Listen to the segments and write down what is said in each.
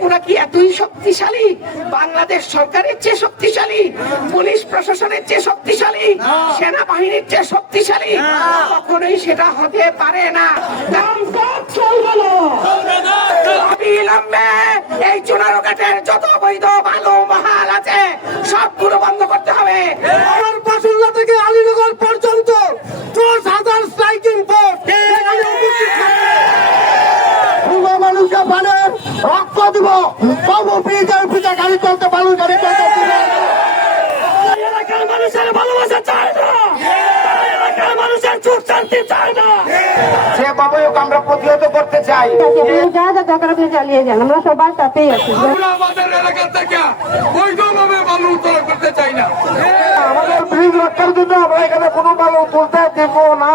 কোনা কি এতই শক্তিশালী? বাংলাদেশ সরকারের চেয়ে শক্তিশালী? পুলিশ প্রশাসনের চেয়ে শক্তিশালী? সেনাবাহিনীর চেয়ে শক্তিশালী? কখনোই সেটা হতে পারে না। চলবে না। অবিলম্বে এই চুনারুঘাটের যত বৈধ ভালো মহাল আছে সবগুলো বন্ধ করতে হবে আমার বাসুল্লা থেকে আলীনগর পর্যন্ত দশ হাজার স্ট্রাইকিং ফোর্স এখানে উপস্থিত থাকবে। পূর্ব মানুষকে মানে রক্ত দিব তবু পিঠের পিঠে গাড়ি চলতে বালু গাড়ি চলতে দিব না। এলাকার মানুষের ভালোবাসা চায় না এলাকার মানুষের সুখ শান্তি চায় না সে বাবুকে আমরা প্রতিহত করতে চাই আপনি যা যা দরকার আপনি চালিয়ে যান আমরা সবার সাথেই আছি আমরা আমাদের এলাকা থেকে বৈধভাবে বালু উত্তোলন করতে চাই না। আমাদের ব্রিজ রক্ষার জন্য আমরা এখানে কোনো বালু তুলতে দেব না।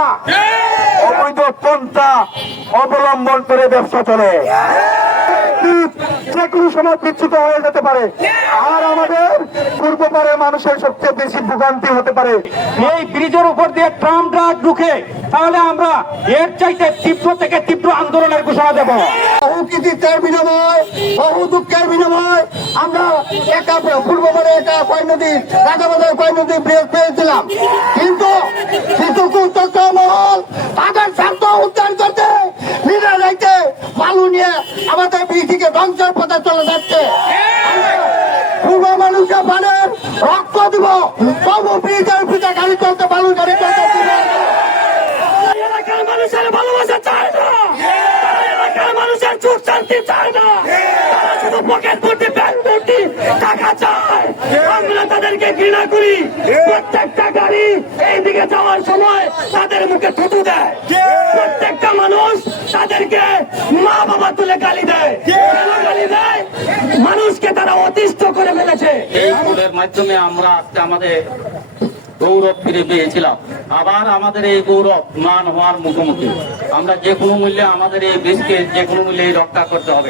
অবৈধ পন্থা অবলম্বন করে ব্যবসা চলে। যে কোনো সময় বিচ্ছুত হয়ে যেতে পারে। আর আমাদের পূর্ব পারে মানুষের সবচেয়ে বেশি ভোগান্তি হতে পারে। এই ব্রিজের উপর দিয়ে ট্রাম ট্রাক ঢুকে তাহলে আমরা এর চাইতে তীব্র থেকে তীব্র আন্দোলনের ঘোষণা দেব। বহু কৃতিত্বের বিনিময় বহু দুঃখের বিনিময়। আমরা একা পূর্ব পারে একা কয় নদী রাজাবাজার কয় নদী ব্রিজ পেয়েছিলাম। কিন্তু কিছু কুচক্র মহল তাদের স্বার্থ উদ্ধার করতে নিজে যাইতে, বালু নিয়ে আমাদের পৃথিবীকে ধ্বংসের পথে চলে যাচ্ছে। পূর্ব মানুষকে মানে রক্ত দিব, তবু ব্রিজের পিঠে গাড়ি চলতে, বালু গাড়ি চলতে মানুষের ভালোবাসা চায় না। মানুষের সুখ শান্তি চায় না। শুধু পকেট ভর্তি ব্যাংক চায় আমরা তাদেরকে ঘৃণা করি। প্রত্যেকটা গাড়ি এইদিকে যাওয়ার সময় তাদের মুখে থুতু দেয়। প্রত্যেকটা মানুষ তাদেরকে মা বাবা তুলে গালি দেয়। কেন গালি দেয়? মানুষকে তারা অতিষ্ঠ করে ফেলেছে। এই ফুলের মাধ্যমে আমরা আজকে আমাদের গৌরব ফিরে পেয়েছিলাম। আবার আমাদের এই গৌরব মান হওয়ার মুখোমুখি। আমরা যে কোনো মূল্যে আমাদের এই বীজকে যে কোনো মূল্যে রক্ষা করতে হবে।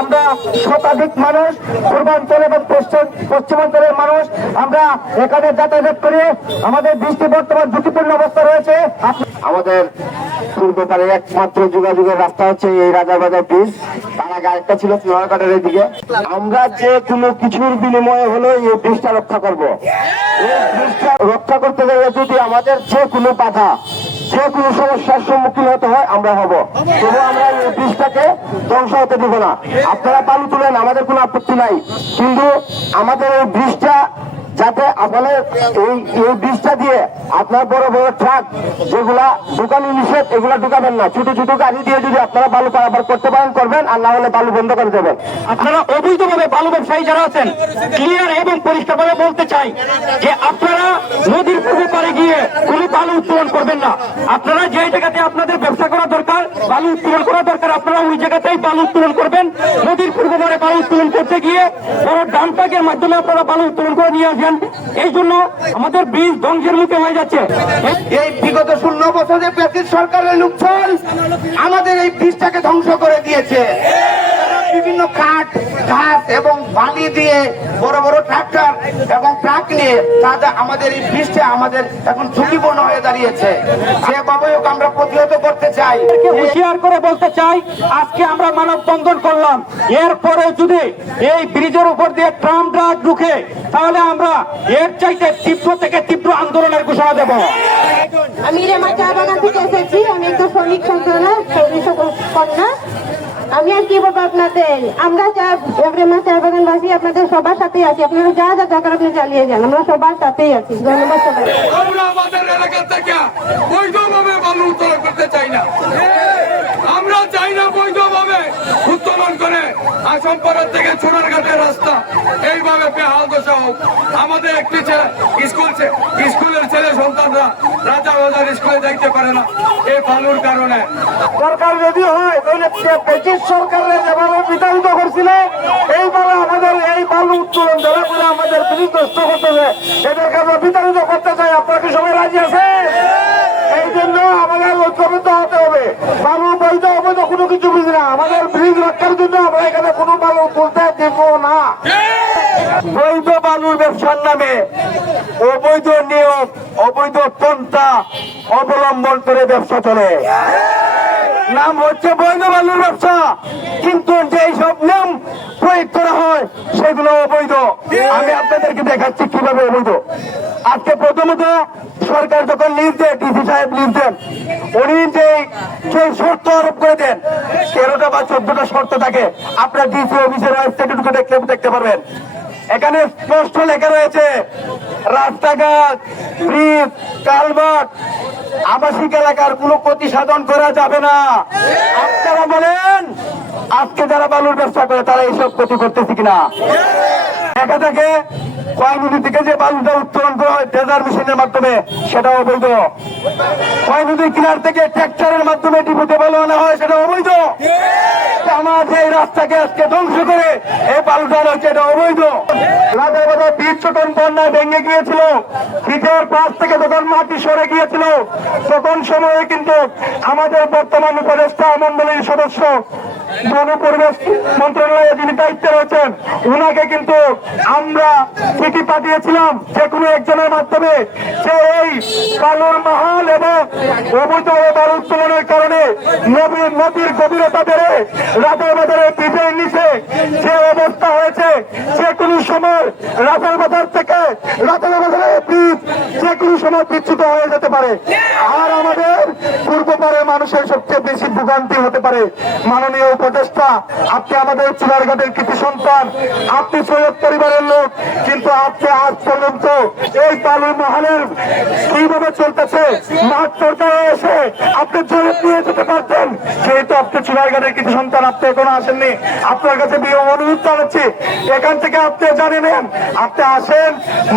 আমরা শতাধিক মানুষ, পূর্বাঞ্চল এবং পশ্চিম, পশ্চিমাঞ্চলের মানুষ আমরা এখানে যাতায়াত করে। আমাদের বৃষ্টি বর্তমান ঝুঁকিপূর্ণ অবস্থা রয়েছে। আমাদের পূর্ব পারে একমাত্র যোগাযোগের রাস্তা হচ্ছে এই রাজাবাজার ব্রিজ তার আগে আরেকটা ছিল চুনারঘাটের দিকে আমরা যে কোনো কিছুর বিনিময়ে হলো এই ব্রিজটা রক্ষা করব। এই ব্রিজটা রক্ষা করতে গেলে যদি আমাদের যে কোনো বাধা যে কোনো সমস্যার সম্মুখীন হতে হয়, আমরা হব। তবু আমরা এই ব্রিজটাকে ধ্বংস হতে দেব না। আপনারা বালু তুলেন, আমাদের কোনো আপত্তি নাই। কিন্তু আমাদের এই ব্রিজটা যাতে আপনার এই এই দিয়ে আপনার বড় বড় ট্রাক যেগুলা দোকানি নিষেধ, এগুলা ঢুকাবেন না। ছোট ছোট গাড়ি দিয়ে যদি আপনারা বালু পারাপার করতে পারেন, করবেন, আর না হলে বালু বন্ধ করে দেবেন। আপনারা অবৈধভাবে বালু ব্যবসায়ী যারা আছেন ক্লিয়ার এবং পরিষ্কারভাবে বলতে চাই যে আপনারা নদীর পূর্ব পারে গিয়ে কোনো বালু উত্তোলন করবেন না। আপনারা যে জায়গাতে আপনাদের ব্যবসা করা দরকার, বালু উত্তোলন করা দরকার, আপনারা ওই জায়গাতেই বালু উত্তোলন করবেন। নদীর পূর্ব পারে বালু গিয়ে তারা ডান পাকের মাধ্যমে আপনারা বালু উত্তোলন করে নিয়ে আসেন, এই জন্য আমাদের বীজ ধ্বংসের মুখে হয়ে যাচ্ছে। এই- বিগত শূন্য বছরে ব্রিটিশ সরকারের লোকজন আমাদের এই ব্রিজটাকে ধ্বংস করে দিয়েছে। কাঠ ঘাস এবং বালি দিয়ে বড় বড় ট্রাক্টর এবং ট্রাক নিয়ে তাদের আমাদের এই ব্রিজটা আমাদের এখন ঝুঁকিপূর্ণ হয়ে দাঁড়িয়েছে। সে বাবুক আমরা প্রতিহত করতে চাই। হুঁশিয়ার করে বলতে চাই আজকে আমরা মানববন্ধন করলাম। এরপরে যদি এই ব্রিজের উপর দিয়ে ট্রাম ট্রাক ঢুকে তাহলে আমরা এর চাইতে তীব্র থেকে তীব্র আন্দোলনের ঘোষণা দেব। আমি রেমা চা বাগান থেকে এসেছি আমি একটা সৈনিক সন্তানা কন্যা। আমি আর কি বলব আপনাদের? আমরা চা চার চা বাগানবাসী আপনাদের সবার সাথেই আছি। আপনারা যা যা দরকার আপনি চালিয়ে যান, আমরা সবার সাথেই আছি। ধন্যবাদ সবাই আমরা আমাদের এলাকা থেকে বৈধভাবে বালু উত্তোলন করতে চাই না আমরা চাই না বৈধভাবে উত্তোলন করে আসমপাড়ার থেকে চুনারঘাটের রাস্তা। এইভাবে বেহাল দশা হোক। আমাদের একটি ছেলে স্কুল স্কুলের ছেলে সন্তানরা রাজা বাজার স্কুলে যাইতে পারে না। এই বালুর কারণে। সরকার যদি হয়, তাহলে ব্রিটিশ সরকারের যেভাবে বিতাড়িত করছিল। এইভাবে আমাদের এই বালু উত্তোলন যারা করে আমাদের নষ্ট করতেছে এদেরকে আমরা বিতাড়িত করতে চাই। আপনারা কি সবাই রাজি আছে এই জন্য আমাদের ঐক্যবদ্ধ অবৈধ কোনো কিছু বুঝি না। আমাদের ব্রিজ রক্ষার জন্য আমরা এখানে কোনো বালু তুলতে দেব না। বৈধ বালুর ব্যবসার নামে অবৈধ নিয়ম, অবৈধ পন্থা অবলম্বন করে ব্যবসা চলে। নাম হচ্ছে বৈধ বালুর ব্যবসা। কিন্তু যেই সব নিয়ম প্রয়োগ করা হয়, সেগুলো অবৈধ। আমি আপনাদেরকে দেখাচ্ছি কীভাবে অবৈধ। আজকে প্রথমত সরকার যখন লিভ দেন ডিসি সাহেব লিভ দেন, উনি যে যে শর্ত আরোপ করে দেন তেরোটা বা চোদ্দটা শর্ত থাকে, আপনার ডিসি অফিসের স্ট্যাটুটুকু দেখলে দেখতে পারবেন। এখানে স্পষ্ট লেখা রয়েছে, রাস্তাঘাট ব্রিজ কালভার্ট, আবাসিক এলাকার কোনো ক্ষতি সাধন করা যাবে না। আপনারা বলেন, আজকে যারা বালুর ব্যবসা করে, তারা এইসব ক্ষতি করতেছে কিনা? দেখা থাকে নদী থেকে যে বালুটা উত্তোলন করা হয় ডেজার মেশিনের মাধ্যমে সেটা অবৈধ। কয় নদীর কিনার থেকে ট্র্যাক্টরের মাধ্যমে ডিপুতে বালু আনা হয় সেটা অবৈধ। আমার এই রাস্তাকে আজকে ধ্বংস করে এই বালুটা হচ্ছে, এটা অবৈধ। সরে গিয়েছিল কিন্তু আমাদের বর্তমান উপদেষ্টা মন্ডলীর সদস্য বন পরিবেশ মন্ত্রণালয়ে যিনি দায়িত্বে রয়েছেন, উনাকে কিন্তু আমরা চিঠি পাঠিয়েছিলাম যে কোনো একজনের মাধ্যমে যে এই বালুর মহাল এবং অবৈধ বালু উত্তোলনের কারণে নদীর নদীর গভীরতা বেড়ে রাতের বাজারে ব্রিজের নিচে যে অবস্থা হয়েছে যে কোনো সময় রাতের বাজার থেকে রাতের বাজারে ব্রিজ যে কোনো সময় বিচ্যুত হয়ে যেতে পারে। আর আমাদের পূর্ব পারের মানুষের সবচেয়ে বেশি ভোগান্তি হতে পারে। মাননীয় উপদেষ্টা, আপনি আমাদের চুলারঘাটের কৃতি সন্তান। আপনি সৈয়দ পরিবারের লোক, কিন্তু আপনি আজ পর্যন্ত এই বালু মহালের কীভাবে চলতেছে, মাঠ সরকারে এসে আপনি জোরে নিয়ে যেতে পারতেন? যেহেতু আপনি চুলারঘাটের কৃতি সন্তান, আপনি এখনও আসেননি। আপনার কাছে বিয়ে অনুরোধ জানাচ্ছি। এখান থেকে আপনি জানে নেন, আপনি আসেন,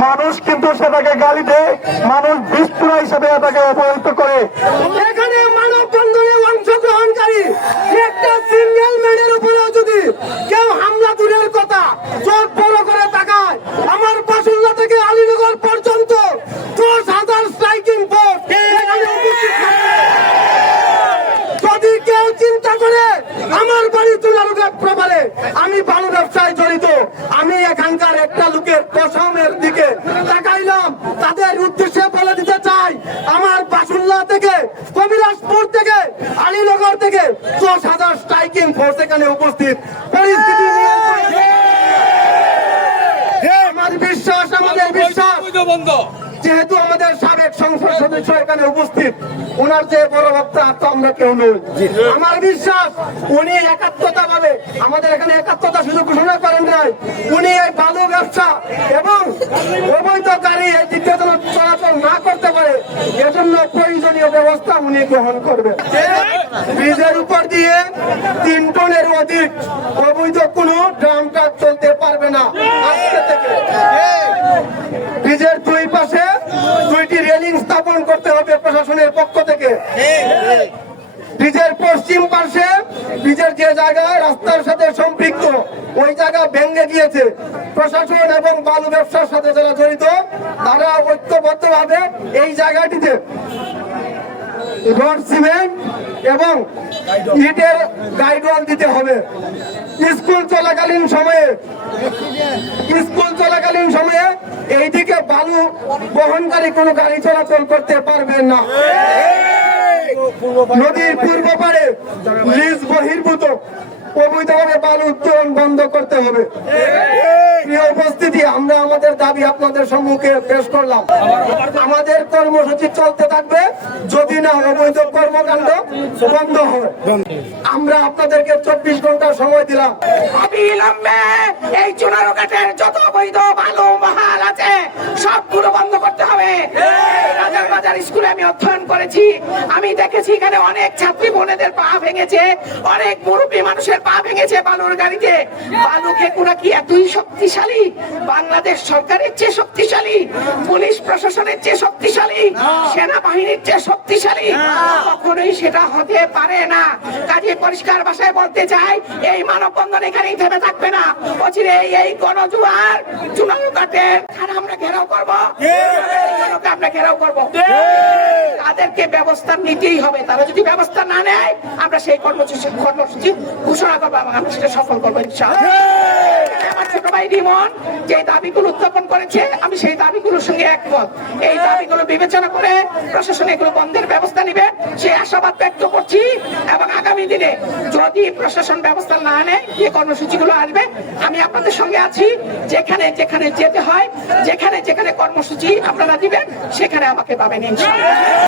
মানুষ কিন্তু সেটাকে গালি দেয়, মানুষ বিস্ফোরা হিসেবে এটাকে অপহরিত করে। এখানে মানব অংশগ্রহণকারী একটা সিঙ্গেল ম্যানের উপরেও যদি কেউ হামলা দূরের কথা চোখ বড় করে তাকায়, আমার বাসুল্লা থেকে আলীনগর পর্যন্ত দশ হাজার স্ট্রাইকিং ফোর্স এখানে উপস্থিত যদি কেউ চিন্তা করে, আমার বাড়ি তুলারুঘাট প্রবালে, আমি বালু ব্যবসায় জড়িত, আমি এখানকার একটা লোকের কসমের দিকে তাকাইলাম, তাদের উদ্দেশ্যে বলে দিতে চাই আমার বাসুল্লা থেকে কবিরাজপুর থেকে আলীনগর থেকে দশ হাজার স্ট্রাইকিং ফোর্স এখানে উপস্থিত। পরিস্থিতি নিয়ন্ত্রণে। আমার বিশ্বাস আমাদের বিশ্বাস। যেহেতু আমাদের সাবেক সংসদ সদস্য এখানে উপস্থিত ওনার যে বড় বক্তা তো আমরা কেউ নই। আমার বিশ্বাস উনি একাত্মতা ভাবে আমাদের এখানে একাত্মতা শুধু ঘোষণা করেন নাই উনি এই বালু ব্যবসা এবং অবৈধ গাড়ি এই যেন চলাচল না করতে পারে এজন্য প্রয়োজনীয় ব্যবস্থা উনি গ্রহণ করবেন। ব্রিজের উপর দিয়ে তিন টনের অধিক অবৈধ কোনো ড্রাম ট্রাক চলতে পারবে না। আজকে থেকে ব্রিজের দুই পাশে দুইটি রেলিং স্থাপন করতে হবে প্রশাসনের পক্ষ থেকে। ব্রিজের পশ্চিম পাশে ব্রিজের যে জায়গায় রাস্তার সাথে সম্পৃক্ত ওই জায়গা ভেঙে গিয়েছে। প্রশাসন এবং বালু ব্যবসার সাথে যারা জড়িত তারা ঐক্যবদ্ধ ভাবে এই জায়গাটিতে রড সিমেন্ট এবং ইটের গাইডওয়াল দিতে হবে। স্কুল চলাকালীন সময়ে স্কুল চলাকালীন সময়ে এইদিকে বালু বহনকারী কোনো গাড়ি চলাচল করতে পারবে না। নদীর পূর্ব পারে লিজ বহির্ভূত। অবৈধভাবে বালু উত্তোলন বন্ধ করতে হবে। উপস্থিতি, আমরা আমাদের দাবি আপনাদের সম্মুখে পেশ করলাম। আমাদের কর্মসূচি চলতে থাকবে, যদি না অবৈধ কর্মকাণ্ড বন্ধ হয়। আমরা আপনাদেরকে চব্বিশ ঘণ্টা সময় দিলাম। এই যত বৈধ বালু, মহাল আছে, সবগুলো বন্ধ করতে হবে। রাজার স্কুলে আমি অধ্যয়ন করেছি। আমি দেখেছি এখানে অনেক ছাত্রী, বোনেদের পা ভেঙেছে। অনেক মুরব্বী মানুষের পা ভেঙেছে বালুর গাড়িতে। বালু খেকুরা কি এতই শক্তিশালী? বাংলাদেশ সরকারের চেয়ে শক্তিশালী? পুলিশ প্রশাসনের চেয়ে শক্তিশালী? সেনাবাহিনীর চেয়ে শক্তিশালী? কখনোই সেটা হতে পারে না। কাজে পরিষ্কার ভাষায় বলতে চাই, এই মানববন্ধন এখানেই থেমে থাকবে না। এই কাটে। আমরা ঘেরাও করব। আমরা ঘেরাও করব। তাদেরকে ব্যবস্থা নিতেই হবে। তারা যদি ব্যবস্থা না নেয় আমরা সেই কর্মসূচি কর্মসূচি ঘোষণা করব এবং আমরা সেটা সফল করব দাবিগুলো উত্থাপন করেছে আমি সেই সঙ্গে একমত। এই দাবিগুলো বিবেচনা করে প্রশাসন এগুলো বন্ধের ব্যবস্থা নিবে। সেই আশাবাদ ব্যক্ত করছি এবং আগামী দিনে যদি প্রশাসন ব্যবস্থা না নেয় এই কর্মসূচিগুলো আসবে আমি আপনাদের আপনাদের সঙ্গে আছি। যেখানে যেখানে যেতে হয়, যেখানে যেখানে কর্মসূচি আপনারা দিবেন, সেখানে আমাকে পাবেন ইনশাআল্লাহ।